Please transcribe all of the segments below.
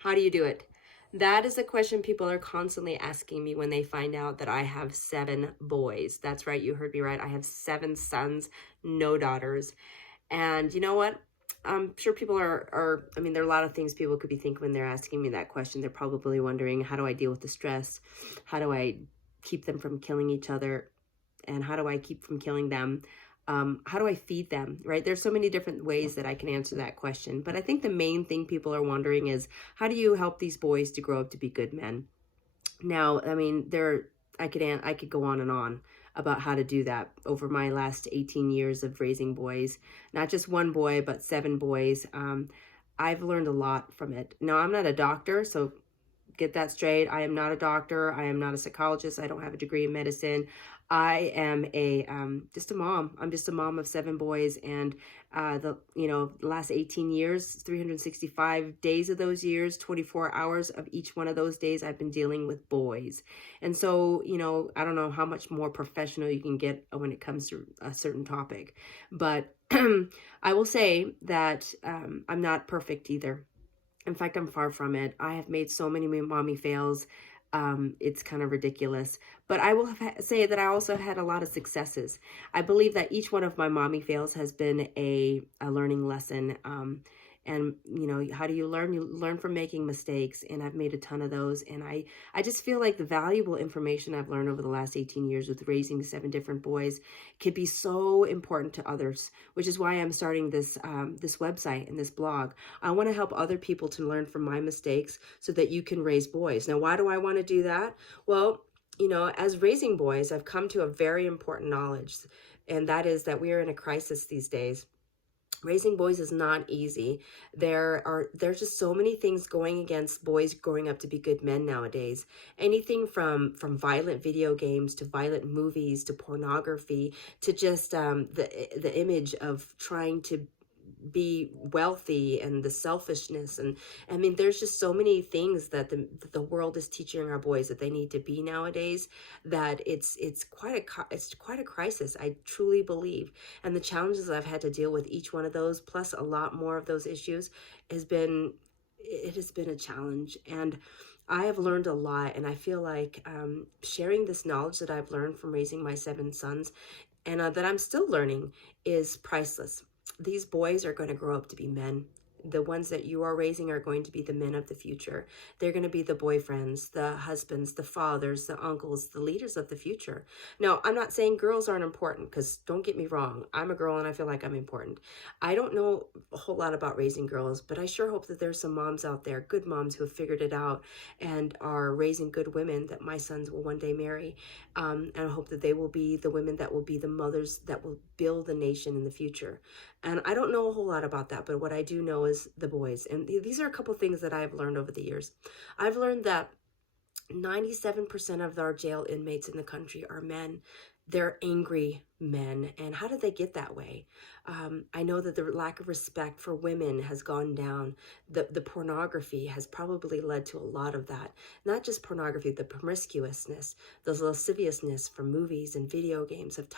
How do you do it? That is a question people are constantly asking me when they find out that I have 7 boys. That's right, you heard me right. I have 7 sons, no daughters. And you know what? I'm sure people I mean, there are a lot of things people could be thinking when they're asking me that question. They're probably wondering, how do I deal with the stress? How do I keep them from killing each other? And how do I keep from killing them? How do I feed them, right? There's so many different ways that I can answer that question. But I think the main thing people are wondering is, how do you help these boys to grow up to be good men? Now, I mean, I could go on and on about how to do that over my last 18 years of raising boys, not just one boy, but 7 boys. I've learned a lot from it. Now, I'm not a doctor, so get that straight. I am not a doctor. I am not a psychologist. I don't have a degree in medicine. I am a just a mom. I'm just a mom of 7 boys, and the last 18 years, 365 days of those years, 24 hours of each one of those days, I've been dealing with boys. And so, I don't know how much more professional you can get when it comes to a certain topic, but I will say that I'm not perfect either. In fact, I'm far from it. I have made so many mommy fails. It's kind of ridiculous. But I will say that I also had a lot of successes. I believe that each one of my mommy fails has been a learning lesson. And how do you learn? You learn from making mistakes, and I've made a ton of those. And I just feel like the valuable information I've learned over the last 18 years with raising 7 different boys could be so important to others, which is why I'm starting this website and this blog. I want to help other people to learn from my mistakes so that you can raise boys. Now, why do I want to do that? Well, as raising boys, I've come to a very important knowledge, and that is that we are in a crisis these days. Raising boys is not easy. There's just so many things going against boys growing up to be good men nowadays. Anything from violent video games to violent movies to pornography to just the image of trying to be wealthy and the selfishness. And I mean, there's just so many things that the world is teaching our boys that they need to be nowadays, that it's quite a crisis, I truly believe. And the challenges I've had to deal with each one of those, plus a lot more of those issues, it has been a challenge. And I have learned a lot, and I feel like sharing this knowledge that I've learned from raising my 7 sons, and that I'm still learning, is priceless. These boys are going to grow up to be men. The ones that you are raising are going to be the men of the future. They're going to be the boyfriends, the husbands, the fathers, the uncles, the leaders of the future. Now, I'm not saying girls aren't important, because don't get me wrong. I'm a girl and I feel like I'm important. I don't know a whole lot about raising girls, but I sure hope that there's some moms out there, good moms who have figured it out and are raising good women that my sons will one day marry. And I hope that they will be the women that will be the mothers that will build the nation in the future. And I don't know a whole lot about that, but what I do know is the boys. And these are a couple things that I've learned over the years. I've learned that 97% of our jail inmates in the country are men. They're angry men. And how did they get that way? I know that the lack of respect for women has gone down. The pornography has probably led to a lot of that. Not just pornography, the promiscuousness, the lasciviousness from movies and video games have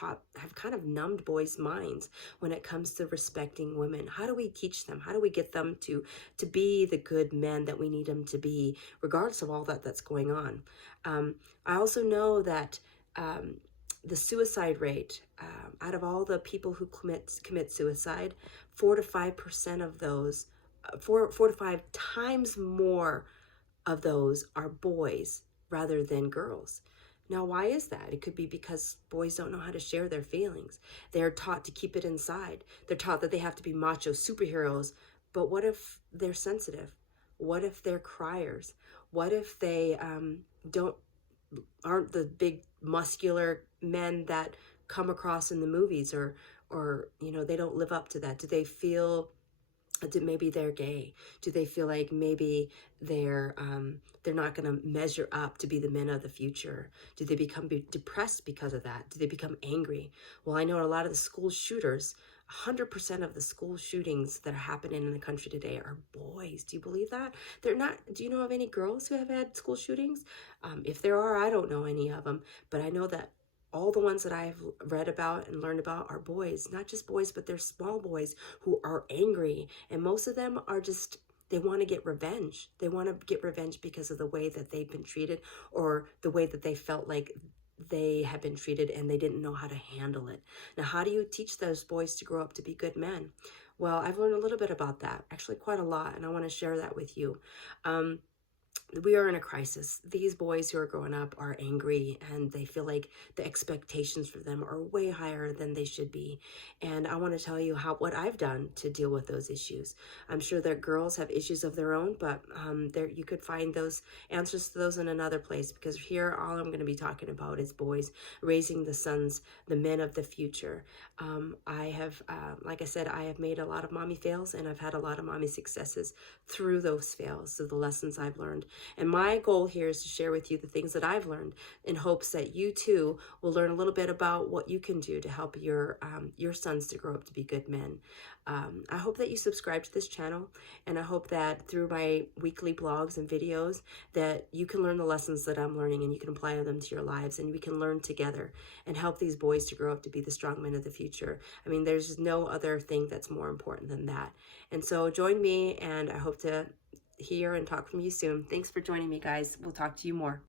kind of numbed boys' minds when it comes to respecting women. How do we teach them? How do we get them to be the good men that we need them to be, regardless of all that's going on? I also know that the suicide rate, out of all the people who commit suicide, 4 to 5% of those, 4 to 5 times more of those are boys rather than girls. Now, why is that? It could be because boys don't know how to share their feelings. They're taught to keep it inside. They're taught that they have to be macho superheroes. But what if they're sensitive? What if they're criers? What if they don't aren't the big muscular men that come across in the movies, or they don't live up to that? Do they feel maybe they're gay? Do they feel like maybe they're not going to measure up to be the men of the future? Do they become depressed because of that? Do they become angry? Well, I know a lot of the school shooters, 100% of the school shootings that are happening in the country today are boys. Do you believe that? They're not. Do you know of any girls who have had school shootings? If there are, I don't know any of them, but I know that all the ones that I've read about and learned about are boys. Not just boys, but they're small boys who are angry. And most of them are They want to get revenge. They want to get revenge because of the way that they've been treated, or the way that they felt like they have been treated and they didn't know how to handle it. Now, how do you teach those boys to grow up to be good men? Well, I've learned a little bit about that, actually quite a lot, and I want to share that with you. We are in a crisis. These boys who are growing up are angry, and they feel like the expectations for them are way higher than they should be. And I want to tell you what I've done to deal with those issues. I'm sure that girls have issues of their own, but there you could find those answers to those in another place, because here all I'm going to be talking about is boys raising the sons, the men of the future. I have, like I said, I have made a lot of mommy fails, and I've had a lot of mommy successes through those fails, through the lessons I've learned. And my goal here is to share with you the things that I've learned, in hopes that you too will learn a little bit about what you can do to help your sons to grow up to be good men. I hope that you subscribe to this channel, and I hope that through my weekly blogs and videos that you can learn the lessons that I'm learning, and you can apply them to your lives, and we can learn together and help these boys to grow up to be the strong men of the future. I mean, there's no other thing that's more important than that. And so join me, and I hope to hear and talk from you soon. Thanks for joining me, guys. We'll talk to you more.